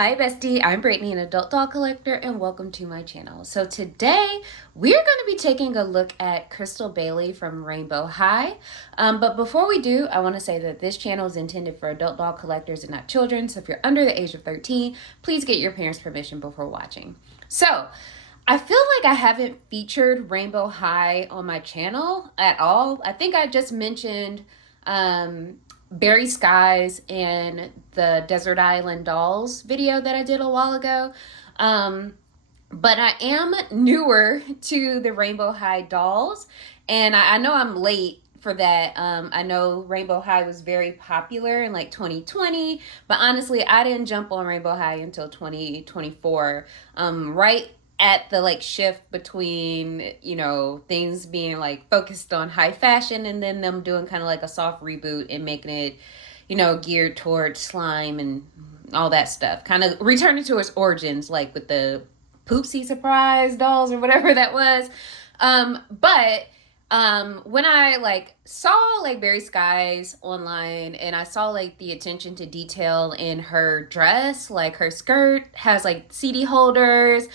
Hi bestie, I'm Brittany, an adult doll collector, and welcome to my channel. So today we're going to be taking a look at Krystal Bailey from Rainbow High. But before we do, I want to say that this channel is intended for adult doll collectors and not children. So if you're under the age of 13, please get your parents' permission before watching. So I feel like I haven't featured Rainbow High on my channel at all. I think I just mentioned Berry Skies and the Desert Island Dolls video that I did a while ago. But I am newer to the Rainbow High dolls, and I know I'm late for that. I know Rainbow High was very popular in like 2020, but honestly, I didn't jump on Rainbow High until 2024, right at the like shift between, you know, things being like focused on high fashion and then them doing kind of like a soft reboot and making it, you know, geared towards slime and all that stuff, kind of returning to its origins, like with the Poopsie Surprise dolls or whatever that was. But when I like saw like Berry Skies online and I saw like the attention to detail in her dress, like her skirt has like CD holders,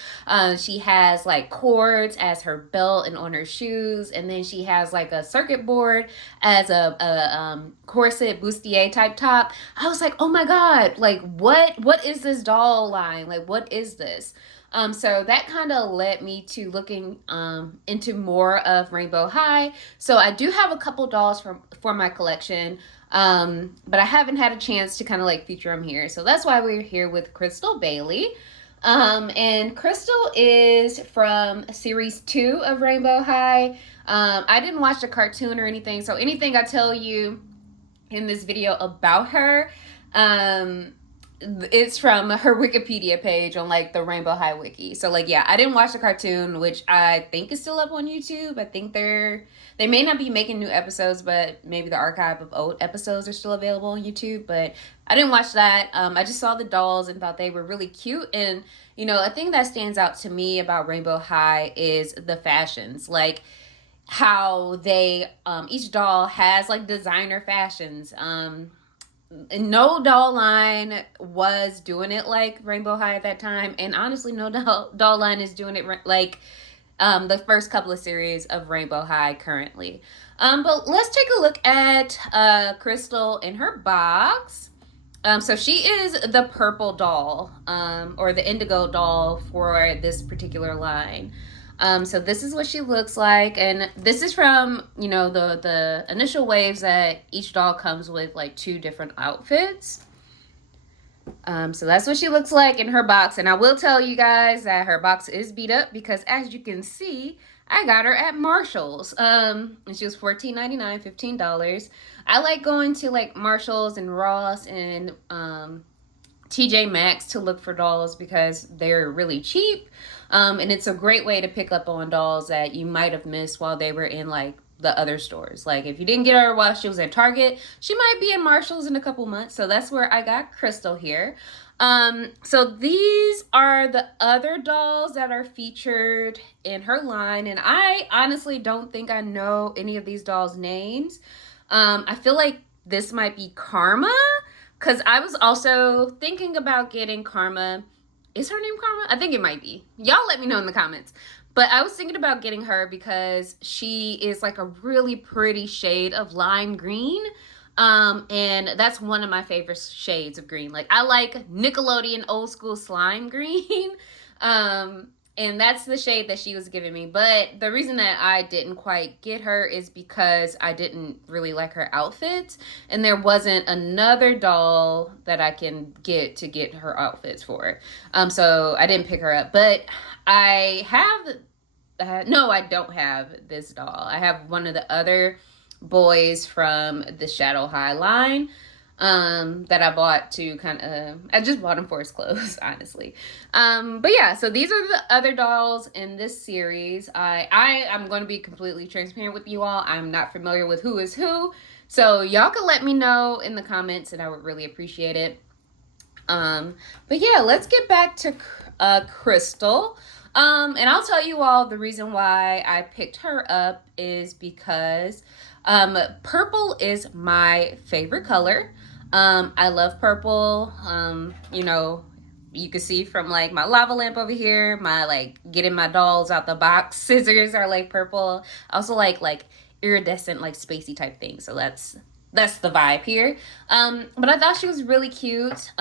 she has like cords as her belt and on her shoes, and then she has like a circuit board as a corset bustier type top. I was like, oh my god, like what is this doll line? Like what is this? So that kind of led me to looking into more of Rainbow High. So I do have a couple dolls for my collection, but I haven't had a chance to kind of like feature them here. So that's why we're here with Krystal Bailey. And Krystal is from series 2 of Rainbow High. I didn't watch the cartoon or anything, so anything I tell you in this video about her, it's from her Wikipedia page on like the Rainbow High wiki. So like, yeah, I didn't watch the cartoon, which I think is still up on YouTube. I think they may not be making new episodes, but maybe the archive of old episodes are still available on YouTube. But I didn't watch that. I just saw the dolls and thought they were really cute. And you know, a thing that stands out to me about Rainbow High is the fashions, like how they each doll has like designer fashions. No doll line was doing it like Rainbow High at that time, and honestly no doll line is doing it like the first couple of series of Rainbow High currently. But let's take a look at Krystal in her box. So she is the purple doll, or the indigo doll for this particular line. So this is what she looks like, and this is from, you know, the initial waves that each doll comes with like 2 different outfits. So that's what she looks like in her box, and I will tell you guys that her box is beat up because as you can see, I got her at Marshall's. And she was $14.99, $15. I like going to like Marshall's and Ross and TJ Maxx to look for dolls because they're really cheap. And it's a great way to pick up on dolls that you might have missed while they were in like the other stores. Like if you didn't get her while she was at Target, she might be in Marshall's in a couple months. So that's where I got Krystal here. So these are the other dolls that are featured in her line, and I honestly don't think I know any of these dolls' names. I feel like this might be Karma, because I was also thinking about getting Karma. Is her name Karma? I think it might be. Y'all let me know in the comments. But I was thinking about getting her because she is like a really pretty shade of lime green. And that's one of my favorite shades of green. Like I like Nickelodeon old school slime green. And that's the shade that she was giving me. But the reason that I didn't quite get her is because I didn't really like her outfits. And there wasn't another doll that I can get to get her outfits for. So I didn't pick her up. But I have, no, I don't have this doll. I have one of the other boys from the Shadow High line that I bought to kind of, I just bought him for his clothes, honestly. But yeah, so these are the other dolls in this series. I'm going to be completely transparent with you all. I'm not familiar with who is who, so y'all can let me know in the comments and I would really appreciate it. But yeah, let's get back to Krystal. And I'll tell you all the reason why I picked her up is because purple is my favorite color. I love purple. You know, you can see from like my lava lamp over here, my like getting my dolls out the box scissors are like purple. I also like iridescent like spacey type things. So that's the vibe here. But I thought she was really cute.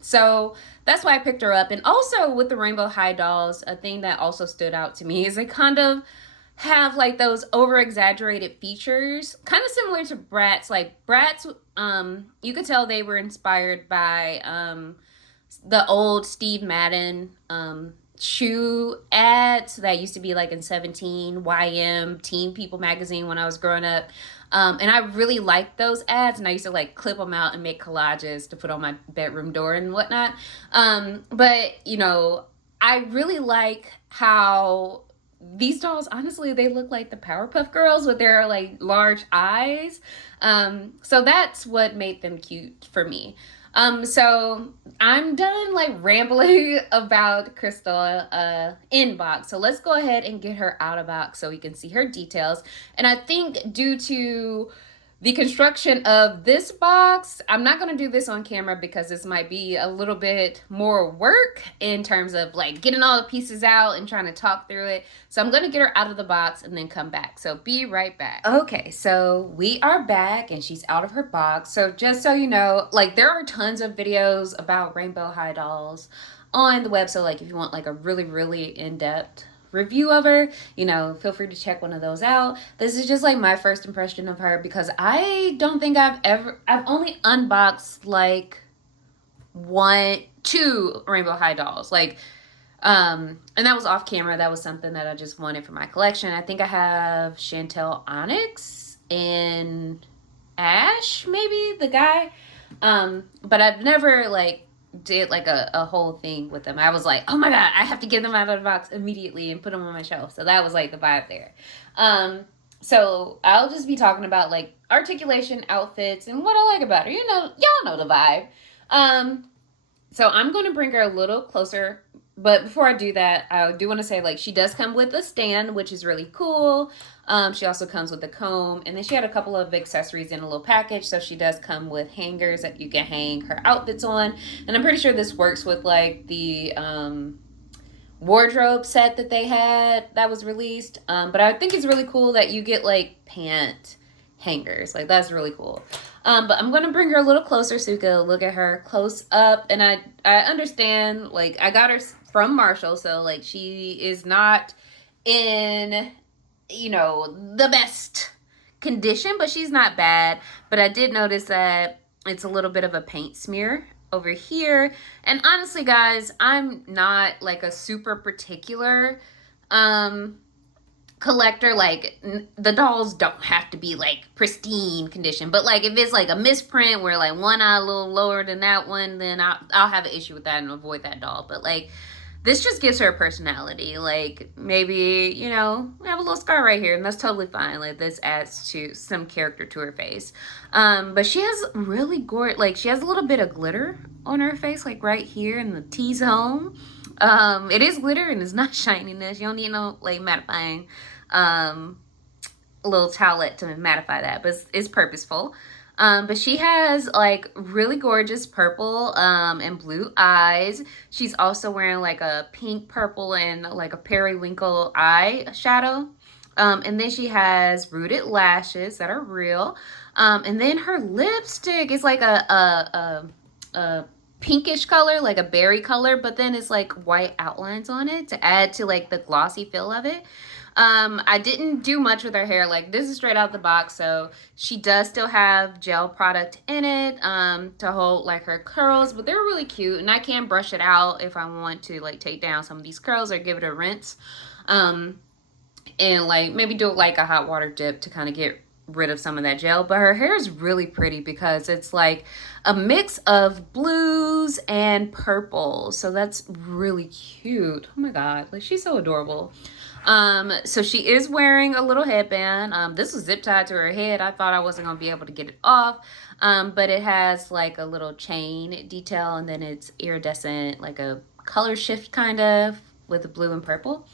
So that's why I picked her up. And also with the Rainbow High dolls, a thing that also stood out to me is they kind of have like those over exaggerated features, kind of similar to Bratz. Like Bratz, you could tell they were inspired by the old Steve Madden shoe ads that used to be like in 17 YM Teen People magazine when I was growing up. And I really liked those ads, and I used to like clip them out and make collages to put on my bedroom door and whatnot. But you know, I really like how these dolls, honestly, they look like the Powerpuff Girls with their like large eyes. So that's what made them cute for me. So I'm done like rambling about Krystal in box. So let's go ahead and get her out of box so we can see her details. And I think due to the construction of this box, I'm not going to do this on camera because this might be a little bit more work in terms of like getting all the pieces out and trying to talk through it. So I'm going to get her out of the box and then come back. So be right back. Okay, so we are back and she's out of her box. So just so you know, like there are tons of videos about Rainbow High dolls on the web. So like if you want like a really in-depth review of her, you know, feel free to check one of those out. This is just like my first impression of her because I don't think I've only unboxed like 2 Rainbow High dolls, like and that was off camera. That was something that I just wanted for my collection. I think I have Chantel Onyx and Ash, maybe the guy, but I've never like did like a whole thing with them. I was like, oh my god, I have to get them out of the box immediately and put them on my shelf. So that was like the vibe there. So I'll just be talking about like articulation, outfits, and what I like about her. You know, y'all know the vibe. So I'm going to bring her a little closer, but before I do that, I do want to say like she does come with a stand, which is really cool. She also comes with a comb, and then she had a couple of accessories in a little package. So she does come with hangers that you can hang her outfits on, and I'm pretty sure this works with like the wardrobe set that they had that was released. But I think it's really cool that you get like pant hangers. Like that's really cool. But I'm going to bring her a little closer so you can look at her close up. And I understand, like, I got her from Marshall, so, like, she is not in, you know, the best condition, but she's not bad. But I did notice that it's a little bit of a paint smear over here. And honestly, guys, I'm not, like, a super particular collector. Like the dolls don't have to be like pristine condition, but like if it's like a misprint where like one eye a little lower than that one, then I'll have an issue with that and avoid that doll. But like this just gives her a personality. Like maybe, you know, we have a little scar right here and that's totally fine. Like this adds to some character to her face. But she has really gorgeous, like she has a little bit of glitter on her face, like right here in the T-zone. It is glitter and it's not shininess. You don't need no like mattifying little towelette to mattify that, but it's purposeful. But she has like really gorgeous purple and blue eyes. She's also wearing like a pink, purple, and like a periwinkle eye shadow. And then she has rooted lashes that are real. And then her lipstick is like a pinkish color, like a berry color, but then it's like white outlines on it to add to like the glossy feel of it. I didn't do much with her hair. Like this is straight out the box, so she does still have gel product in it to hold like her curls, but they're really cute, and I can brush it out if I want to like take down some of these curls or give it a rinse, and like maybe do like a hot water dip to kind of get rid of some of that gel. But her hair is really pretty because it's like a mix of blues and purple, so that's really cute. Oh my god, like she's so adorable. So she is wearing a little headband. This was zip tied to her head. I thought I wasn't gonna be able to get it off, but it has like a little chain detail, and then it's iridescent, like a color shift kind of with the blue and purple.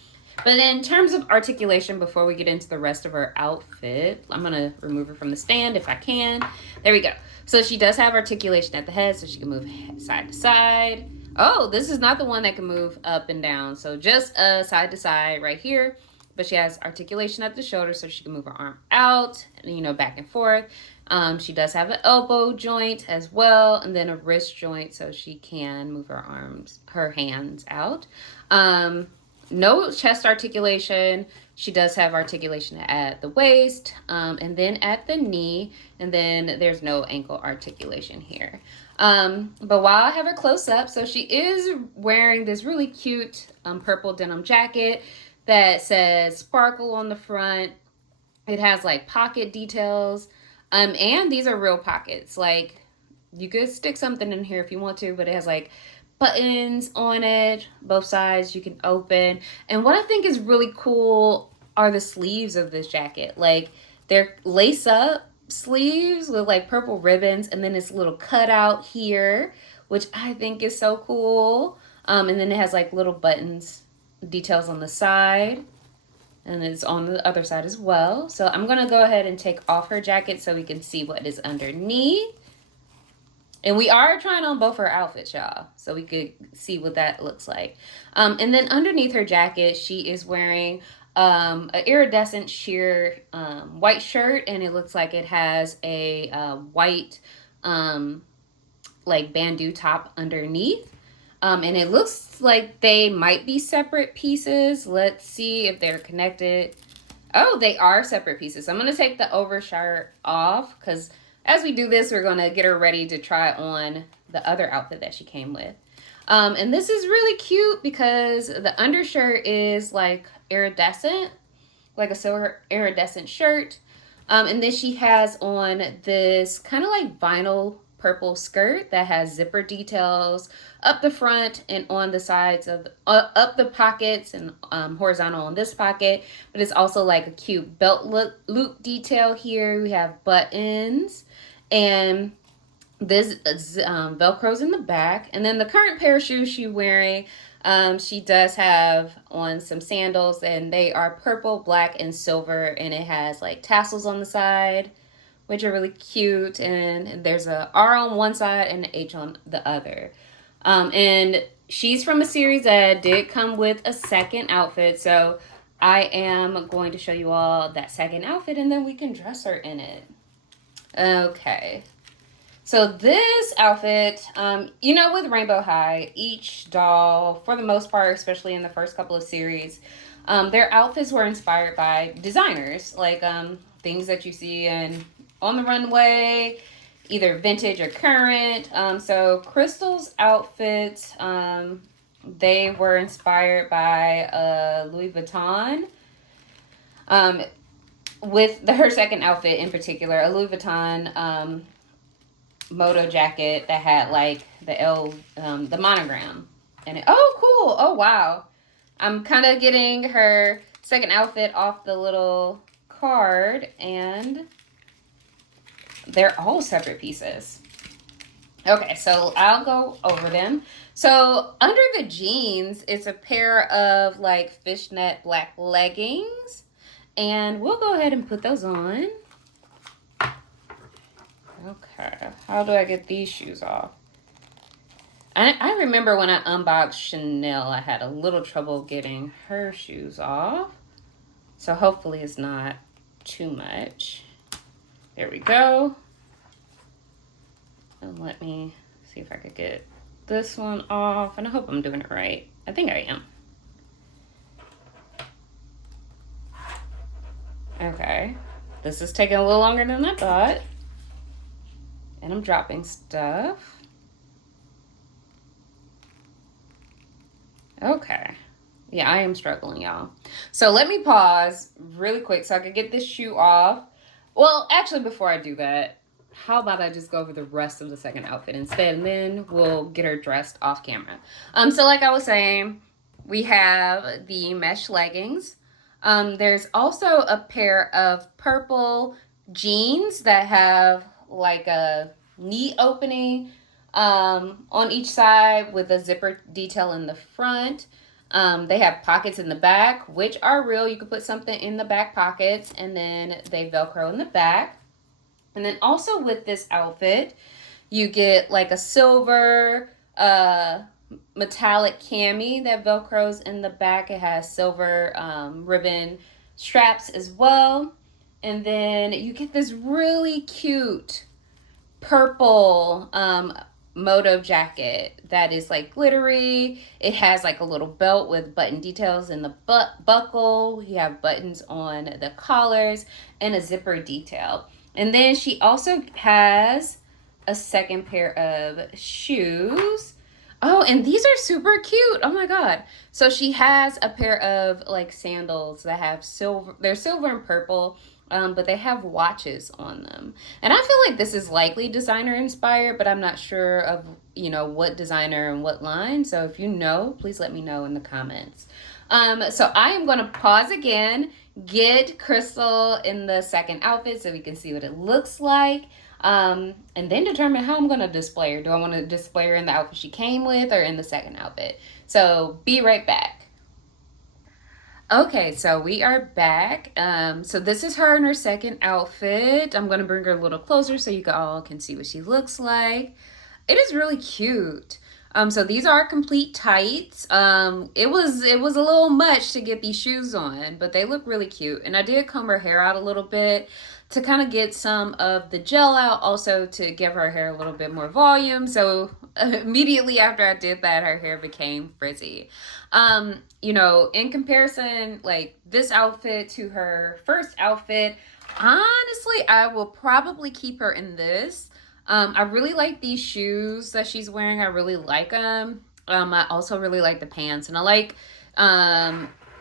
But in terms of articulation, before we get into the rest of her outfit, I'm going to remove her from the stand if I can. There we go. So she does have articulation at the head, so she can move side to side. Oh, this is not the one that can move up and down. So just side to side right here. But she has articulation at the shoulder, so she can move her arm out, back and forth. She does have an elbow joint as well, and then a wrist joint, so she can move her hands out. No chest articulation. She does have articulation at the waist, and then at the knee, and then there's no ankle articulation here. But while I have her close up, so she is wearing this really cute purple denim jacket that says sparkle on the front. It has like pocket details, and these are real pockets. Like you could stick something in here if you want to, but it has like buttons on it, both sides you can open. And what I think is really cool are the sleeves of this jacket. Like they're lace up sleeves with like purple ribbons, and then this little cutout here, which I think is so cool. And then it has like little buttons, details on the side, and it's on the other side as well. So I'm gonna go ahead and take off her jacket so we can see what is underneath. And we are trying on both her outfits, y'all, so we could see what that looks like. And then underneath her jacket, she is wearing an iridescent sheer white shirt, and it looks like it has a white like bandeau top underneath. And it looks like they might be separate pieces. Let's see if they're connected. Oh, they are separate pieces. I'm going to take the overshirt off because as we do this, we're going to get her ready to try on the other outfit that she came with. And this is really cute because the undershirt is like iridescent, like a silver iridescent shirt. And then she has on this kind of like vinyl purple skirt that has zipper details up the front and on the sides of up the pockets and horizontal on this pocket. But it's also like a cute belt loop detail here. We have buttons, and this velcro's in the back. And then the current pair of shoes she's wearing, she does have on some sandals, and they are purple, black, and silver, and it has like tassels on the side, which are really cute. And there's a R on one side and an H on the other. And she's from a series that did come with a second outfit, so I am going to show you all that second outfit, and then we can dress her in it. Okay. So this outfit, with Rainbow High, each doll, for the most part, especially in the first couple of series, their outfits were inspired by designers, like things that you see on the runway, either vintage or current. So Krystal's outfits, they were inspired by Louis Vuitton. With her second outfit in particular, a Louis Vuitton moto jacket that had like the monogram in it. Oh, cool. Oh, wow. I'm kind of getting her second outfit off the little card, and they're all separate pieces. Okay, so I'll go over them. So under the jeans, it's a pair of like fishnet black leggings, and we'll go ahead and put those on. Okay, how do I get these shoes off? I remember when I unboxed Chanel, I had a little trouble getting her shoes off. So hopefully it's not too much. There we go. And let me see if I could get this one off. And I hope I'm doing it right. I think I am. Okay. This is taking a little longer than I thought. And I'm dropping stuff. Okay. Yeah, I am struggling, y'all. So let me pause really quick so I can get this shoe off. Well, actually, before I do that, how about I just go over the rest of the second outfit instead, and then we'll get her dressed off camera. So like I was saying, we have the mesh leggings. There's also a pair of purple jeans that have like a knee opening on each side with a zipper detail in the front. They have pockets in the back, which are real. You can put something in the back pockets, and then they Velcro in the back. And then also with this outfit, you get like a silver metallic cami that velcros in the back. It has silver ribbon straps as well. And then you get this really cute purple moto jacket that is like glittery. It has like a little belt with button details in the buckle. You have buttons on the collars and a zipper detail. And then she also has a second pair of shoes. Oh, and these are super cute. Oh my god. So she has a pair of like sandals that have silver. They're silver and purple, but they have watches on them. And I feel like this is likely designer inspired, but I'm not sure of, what designer and what line. So if you know, please let me know in the comments. So I am going to pause again, get Krystal in the second outfit so we can see what it looks like. And then determine how I'm going to display her. Do I want to display her in the outfit she came with or in the second outfit? So be right back. Okay, so we are back. So this is her in her second outfit. I'm going to bring her a little closer so you all can see what she looks like. It is really cute. So these are complete tights. It was a little much to get these shoes on, but they look really cute. And I did comb her hair out a little bit to kind of get some of the gel out, also to give her hair a little bit more volume. So immediately after I did that, her hair became frizzy. In comparison, like this outfit to her first outfit, honestly, I will probably keep her in this. I really like these shoes that she's wearing. I really like them. I also really like the pants, and I like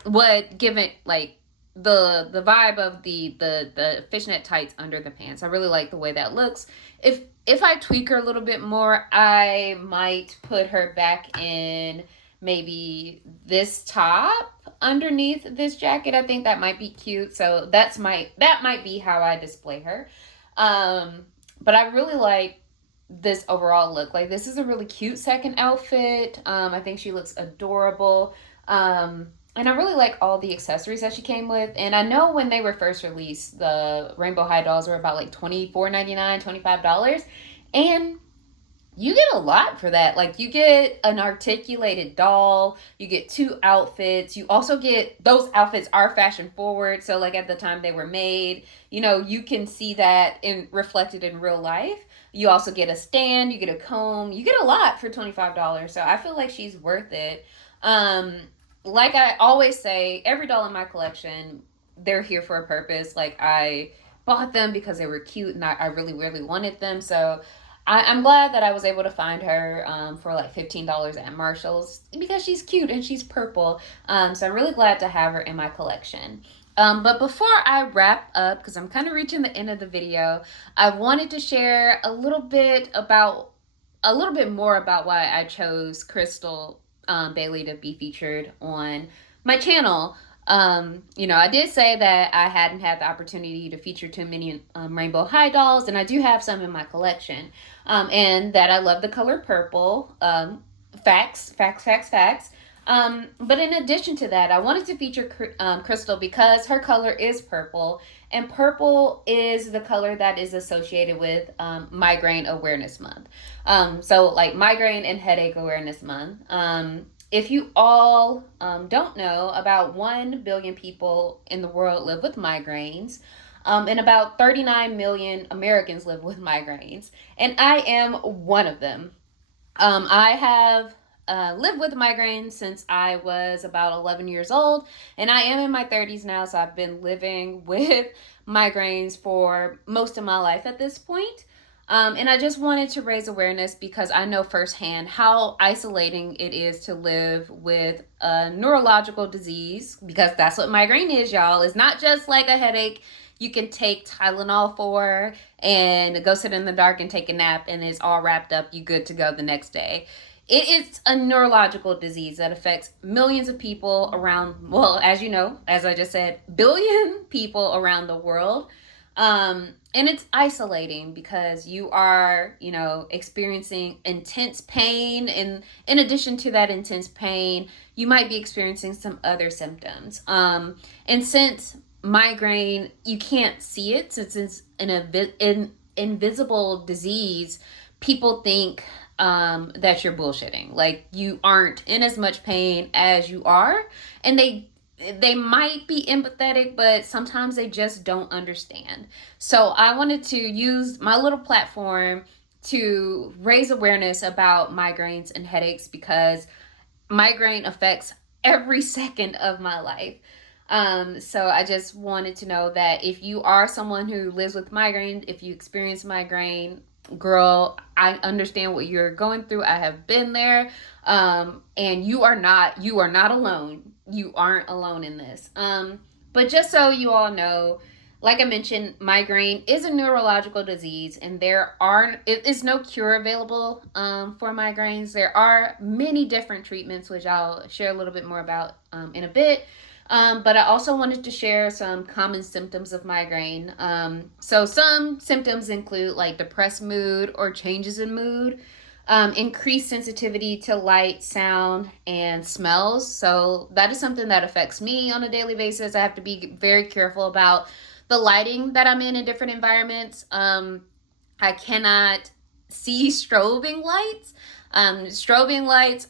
what given like the vibe of the fishnet tights under the pants. I really like the way that looks. If I tweak her a little bit more, I might put her back in maybe this top underneath this jacket. I think that might be cute. So that might be how I display her. But I really like this overall look. Like, this is a really cute second outfit. I think she looks adorable. And I really like all the accessories that she came with. And I know when they were first released, the Rainbow High dolls were about like $24.99, $25. And you get a lot for that. Like, you get an articulated doll, you get 2 outfits, you also get, those outfits are fashion forward. So like at the time they were made, you can see that reflected in real life. You also get a stand, you get a comb, you get a lot for $25. So I feel like she's worth it. Like I always say, every doll in my collection, they're here for a purpose. Like, I bought them because they were cute and I really, really wanted them. So I'm glad that I was able to find her for like $15 at Marshall's because she's cute and she's purple. So I'm really glad to have her in my collection. But before I wrap up, because I'm kind of reaching the end of the video, I wanted to share a little bit more about why I chose Krystal Bailey to be featured on my channel. I did say that I hadn't had the opportunity to feature too many Rainbow High dolls, and I do have some in my collection, and that I love the color purple. Facts. But in addition to that, I wanted to feature Krystal because her color is purple, and purple is the color that is associated with Migraine Awareness Month. So like Migraine and Headache Awareness Month. If you all don't know, about 1 billion people in the world live with migraines, and about 39 million Americans live with migraines, and I am one of them. I have lived with migraines since I was about 11 years old, and I am in my 30s now, so I've been living with migraines for most of my life at this point. And I just wanted to raise awareness because I know firsthand how isolating it is to live with a neurological disease, because that's what migraine is, y'all. It's not just like a headache you can take Tylenol for and go sit in the dark and take a nap and it's all wrapped up, you good to go the next day. It is a neurological disease that affects millions of people around, well, as you know, as I just said, billion people around the world. And it's isolating because you are, experiencing intense pain. And in addition to that intense pain, you might be experiencing some other symptoms. And since migraine, you can't see it, since it's an invisible disease, people think that you're bullshitting. Like, you aren't in as much pain as you are, and they might be empathetic, but sometimes they just don't understand. So I wanted to use my little platform to raise awareness about migraines and headaches, because migraine affects every second of my life. So I just wanted to know that if you are someone who lives with migraine, if you experience migraine, girl, I understand what you're going through. I have been there. And you are not alone. You aren't alone in this. But just so you all know, like I mentioned, migraine is a neurological disease, and it is no cure available for migraines. There are many different treatments, which I'll share a little bit more about in a bit. But I also wanted to share some common symptoms of migraine. So some symptoms include like depressed mood or changes in mood, increased sensitivity to light, sound, and smells. So that is something that affects me on a daily basis. I have to be very careful about the lighting that I'm in different environments. I cannot see strobing lights. Strobing lights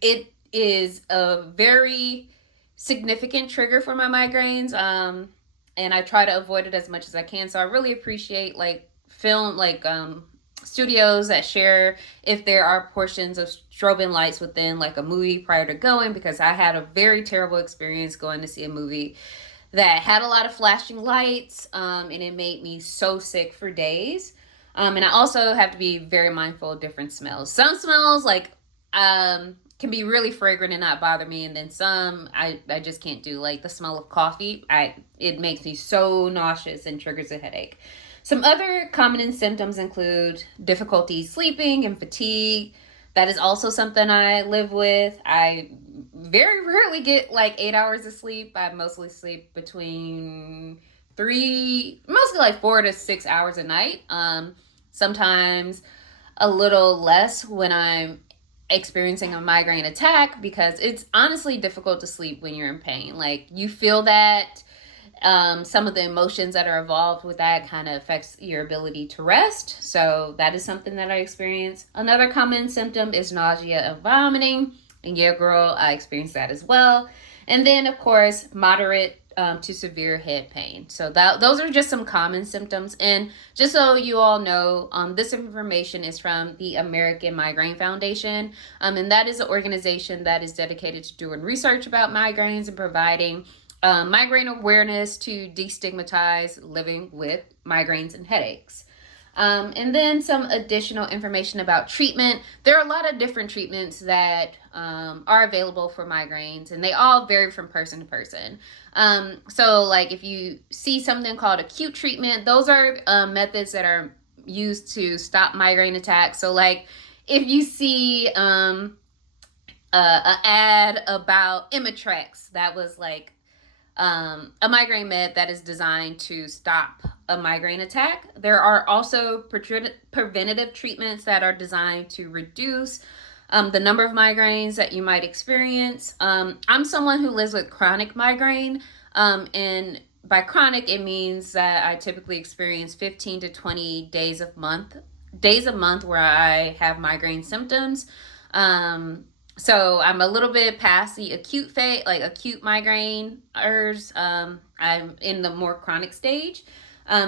it is a very significant trigger for my migraines. And I try to avoid it as much as I can. So I really appreciate studios that share if there are portions of strobing lights within like a movie prior to going, because I had a very terrible experience going to see a movie that had a lot of flashing lights, and it made me so sick for days. And I also have to be very mindful of different smells. Some smells can be really fragrant and not bother me, and then some I just can't do. Like the smell of coffee, it makes me so nauseous and triggers a headache. Some other common symptoms include difficulty sleeping and fatigue. That is also something I live with. I very rarely get like 8 hours of sleep. I mostly sleep between mostly like 4 to 6 hours a night. Sometimes a little less when I'm experiencing a migraine attack, because it's honestly difficult to sleep when you're in pain. Like, you feel that some of the emotions that are involved with that kind of affects your ability to rest. So that is something that I experience. Another common symptom is nausea and vomiting. And yeah, girl, I experienced that as well. And then, of course, moderate to severe head pain. So those are just some common symptoms. And just so you all know, this information is from the American Migraine Foundation. And that is an organization that is dedicated to doing research about migraines and providing migraine awareness to destigmatize living with migraines and headaches. And then some additional information about treatment. There are a lot of different treatments that are available for migraines, and they all vary from person to person. So like if you see something called acute treatment, those are methods that are used to stop migraine attacks. So like if you see an ad about Imitrex, that was like a migraine med that is designed to stop a migraine attack. There are also preventative treatments that are designed to reduce the number of migraines that you might experience. I'm someone who lives with chronic migraine, and by chronic, it means that I typically experience 15 to 20 days a month where I have migraine symptoms. So I'm a little bit past the acute phase, like acute migrainers. I'm in the more chronic stage.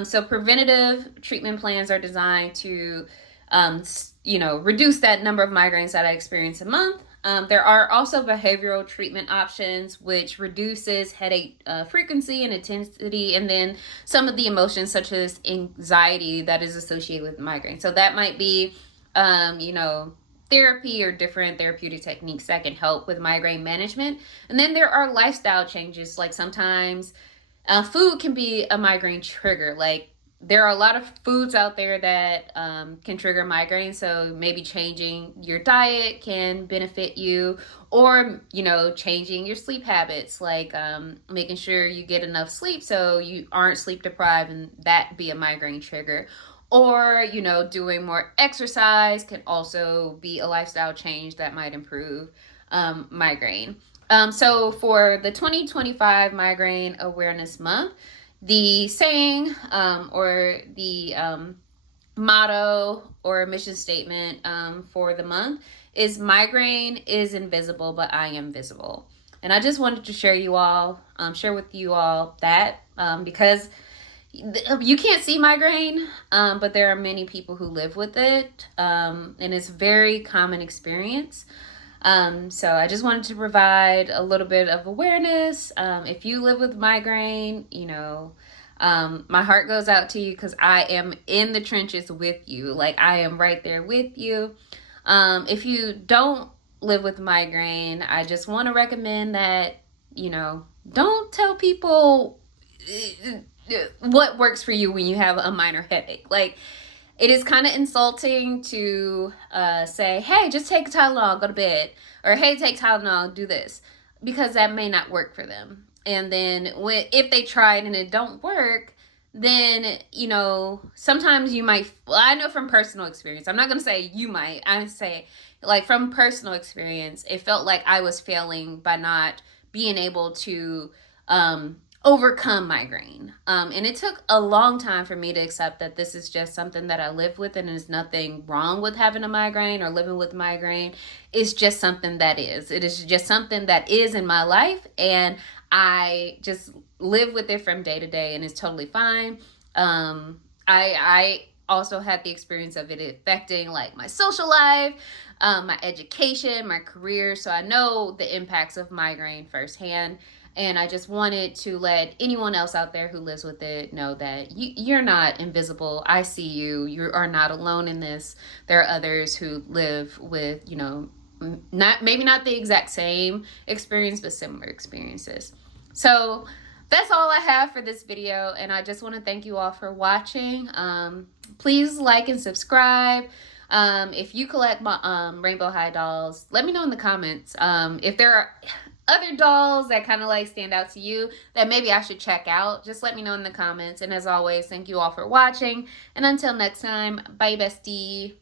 So preventative treatment plans are designed to, reduce that number of migraines that I experience a month. There are also behavioral treatment options, which reduces headache frequency and intensity, and then some of the emotions such as anxiety that is associated with migraine. So that might be, therapy or different therapeutic techniques that can help with migraine management. And then there are lifestyle changes. Like sometimes food can be a migraine trigger. Like there are a lot of foods out there that can trigger migraine. So maybe changing your diet can benefit you, or, changing your sleep habits, like making sure you get enough sleep so you aren't sleep deprived, and that be a migraine trigger. Or, doing more exercise can also be a lifestyle change that might improve migraine. So for the 2025 Migraine Awareness Month, the saying or the motto or mission statement for the month is migraine is invisible, but I am visible. And I just wanted to share with you all that because you can't see migraine, but there are many people who live with it, and it's a very common experience. So I just wanted to provide a little bit of awareness. If you live with migraine, my heart goes out to you because I am in the trenches with you. Like, I am right there with you. If you don't live with migraine, I just want to recommend that, don't tell people what works for you when you have a minor headache. Like, it is kind of insulting to say, hey, just take Tylenol, go to bed. Or, hey, take Tylenol, do this. Because that may not work for them. And then if they try it and it don't work, then, sometimes you might, well, I know from personal experience, I'm not going to say you might, I would say, like, from personal experience, it felt like I was failing by not being able to overcome migraine. And it took a long time for me to accept that this is just something that I live with, and there's nothing wrong with having a migraine or living with migraine. It's just something that is. It is just something that is in my life, and I just live with it from day to day, and it's totally fine. I also had the experience of it affecting like my social life, my education, my career. So I know the impacts of migraine firsthand. And I just wanted to let anyone else out there who lives with it know that you're not invisible. I see you. You are not alone in this. There are others who live with, maybe not the exact same experience, but similar experiences. So that's all I have for this video. And I just want to thank you all for watching. Please like and subscribe. If you collect my Rainbow High dolls, let me know in the comments. If there are other dolls that kind of like stand out to you that maybe I should check out, just let me know in the comments. And as always, thank you all for watching. And until next time, bye bestie.